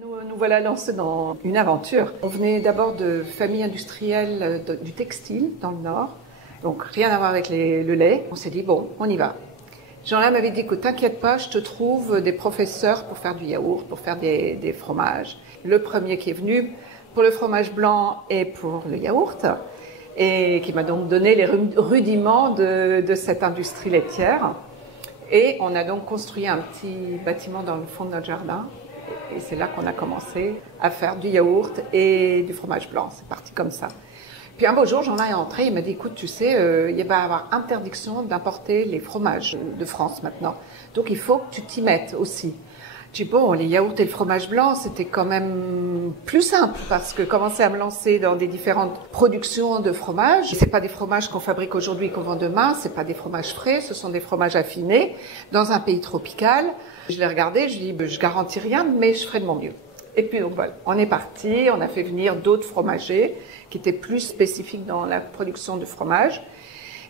Nous voilà lancés dans une aventure. On venait d'abord de familles industrielles du textile dans le Nord, donc rien à voir avec le lait. On s'est dit, bon, on y va. Jean-là m'avait dit, écoute, t'inquiète pas, je te trouve des professeurs pour faire du yaourt, pour faire des fromages. Le premier qui est venu pour le fromage blanc et pour le yaourt, et qui m'a donc donné les rudiments de cette industrie laitière. Et on a donc construit un petit bâtiment dans le fond de notre jardin. Et c'est là qu'on a commencé à faire du yaourt et du fromage blanc. C'est parti comme ça. Puis un beau jour, Jean-là est entré, il m'a dit, écoute, tu sais, il va y avoir interdiction d'importer les fromages de France maintenant. Donc il faut que tu t'y mettes aussi. Je dis, bon, les yaourts et le fromage blanc, c'était quand même plus simple parce que commencer à me lancer dans des différentes productions de fromage, c'est pas des fromages qu'on fabrique aujourd'hui et qu'on vend demain, c'est pas des fromages frais, ce sont des fromages affinés dans un pays tropical. Je l'ai regardé, je dis, je garantis rien, mais je ferai de mon mieux. Et puis donc voilà, on est parti, on a fait venir d'autres fromagers qui étaient plus spécifiques dans la production de fromage.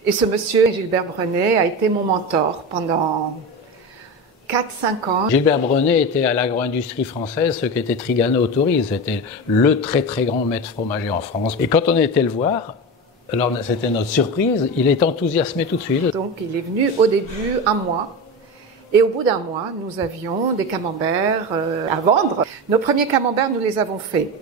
Et ce monsieur, Gilbert Brenet, a été mon mentor pendant 4-5 ans. Gilbert Brenet était à l'agro-industrie française ce qu'était Trigano au tourisme. C'était le très très grand maître fromager en France. Et quand on était le voir, alors c'était notre surprise, il est enthousiasmé tout de suite. Donc il est venu au début un mois. Et au bout d'un mois, nous avions des camemberts à vendre. Nos premiers camemberts, nous les avons faits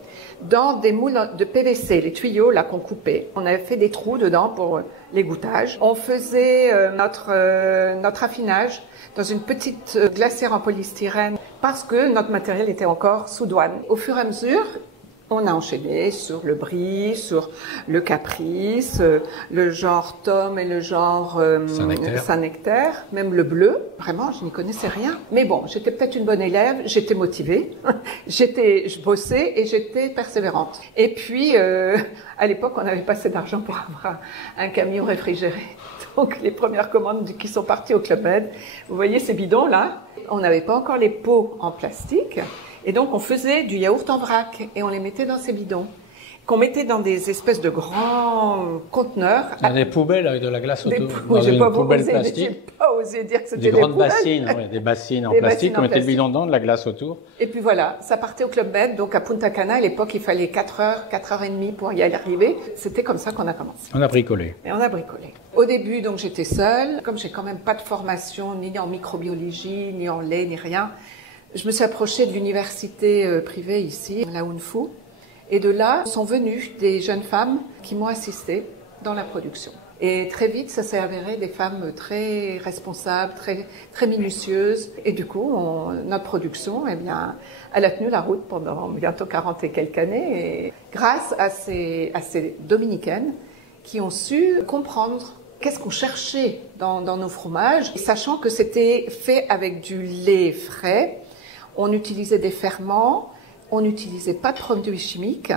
dans des moules de PVC, les tuyaux là qu'on coupait. On avait fait des trous dedans pour les goûtages. On faisait notre affinage dans une petite glacière en polystyrène parce que notre matériel était encore sous douane. Au fur et à mesure, on a enchaîné sur le brie, sur le caprice, le genre tome et le genre Saint-Nectaire, même le bleu. Vraiment, je n'y connaissais rien. Mais bon, j'étais peut-être une bonne élève, j'étais motivée, je bossais et j'étais persévérante. Et puis, à l'époque, on n'avait pas assez d'argent pour avoir un camion réfrigéré. Donc, les premières commandes qui sont parties au Club Med, vous voyez ces bidons-là, on n'avait pas encore les pots en plastique. Et donc, on faisait du yaourt en vrac et on les mettait dans ces bidons, qu'on mettait dans des espèces de grands conteneurs. Dans des poubelles avec de la glace autour. Dans une poubelle plastique. J'ai pas osé dire que c'était des grandes bassines, ouais, des bassines en plastique, on mettait le bidon dedans, de la glace autour. Et puis voilà, ça partait au Club Med, donc à Punta Cana. À l'époque, il fallait 4 heures, 4 heures et demie pour y arriver. C'était comme ça qu'on a commencé. On a bricolé. Et on a bricolé. Au début, donc, j'étais seule. Comme j'ai quand même pas de formation, ni en microbiologie, ni en lait, ni rien, je me suis approchée de l'université privée ici, la Hunfu, et de là sont venues des jeunes femmes qui m'ont assistée dans la production. Et très vite, ça s'est avéré des femmes très responsables, très minutieuses. Et du coup, notre production, eh bien, elle a tenu la route pendant bientôt 40 et quelques années. Et grâce à ces dominicaines qui ont su comprendre qu'est-ce qu'on cherchait dans nos fromages, sachant que c'était fait avec du lait frais. On utilisait des ferments, on n'utilisait pas de produits chimiques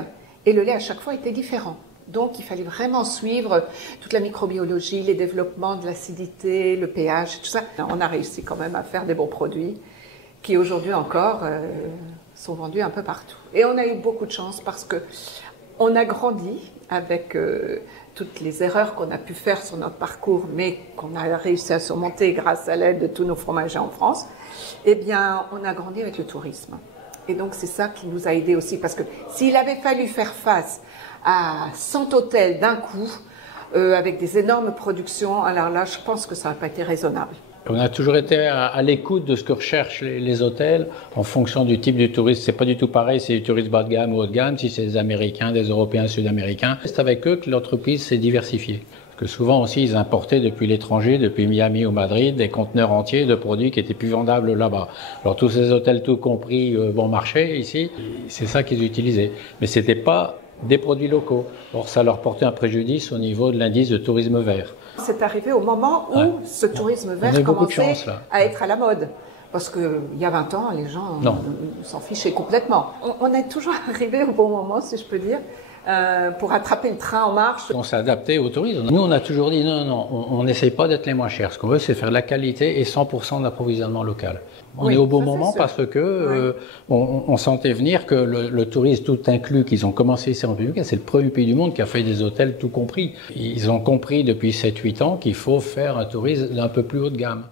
et le lait à chaque fois était différent. Donc il fallait vraiment suivre toute la microbiologie, les développements de l'acidité, le pH, tout ça. On a réussi quand même à faire des bons produits qui aujourd'hui encore sont vendus un peu partout. Et on a eu beaucoup de chance parce que on a grandi avec toutes les erreurs qu'on a pu faire sur notre parcours, mais qu'on a réussi à surmonter grâce à l'aide de tous nos fromagers en France. Eh bien, on a grandi avec le tourisme. Et donc, c'est ça qui nous a aidés aussi. Parce que s'il avait fallu faire face à 100 hôtels d'un coup, avec des énormes productions, alors là, je pense que ça n'aurait pas été raisonnable. On a toujours été à l'écoute de ce que recherchent les hôtels en fonction du type de tourisme. C'est pas du tout pareil si c'est du tourisme bas de gamme ou haut de gamme, si c'est des Américains, des Européens, Sud-Américains. C'est avec eux que l'entreprise s'est diversifiée. Parce que souvent aussi, ils importaient depuis l'étranger, depuis Miami ou Madrid, des conteneurs entiers de produits qui étaient plus vendables là-bas. Alors tous ces hôtels, tout compris, bon marché ici, c'est ça qu'ils utilisaient. Mais c'était pas des produits locaux. Or, ça leur portait un préjudice au niveau de l'indice de tourisme vert. C'est arrivé au moment où ce tourisme vert commençait à être à la mode. Parce qu'il y a 20 ans, les gens s'en fichaient complètement. On est toujours arrivé au bon moment, si je peux dire, pour attraper le train en marche. On s'est adapté au tourisme. Nous, on a toujours dit non, on n'essaye pas d'être les moins chers. Ce qu'on veut, c'est faire de la qualité et 100% d'approvisionnement local. On est au bon moment parce que on sentait venir que le tourisme tout inclus qu'ils ont commencé ici en République, c'est le premier pays du monde qui a fait des hôtels tout compris. Ils ont compris depuis 7-8 ans qu'il faut faire un tourisme d'un peu plus haut de gamme.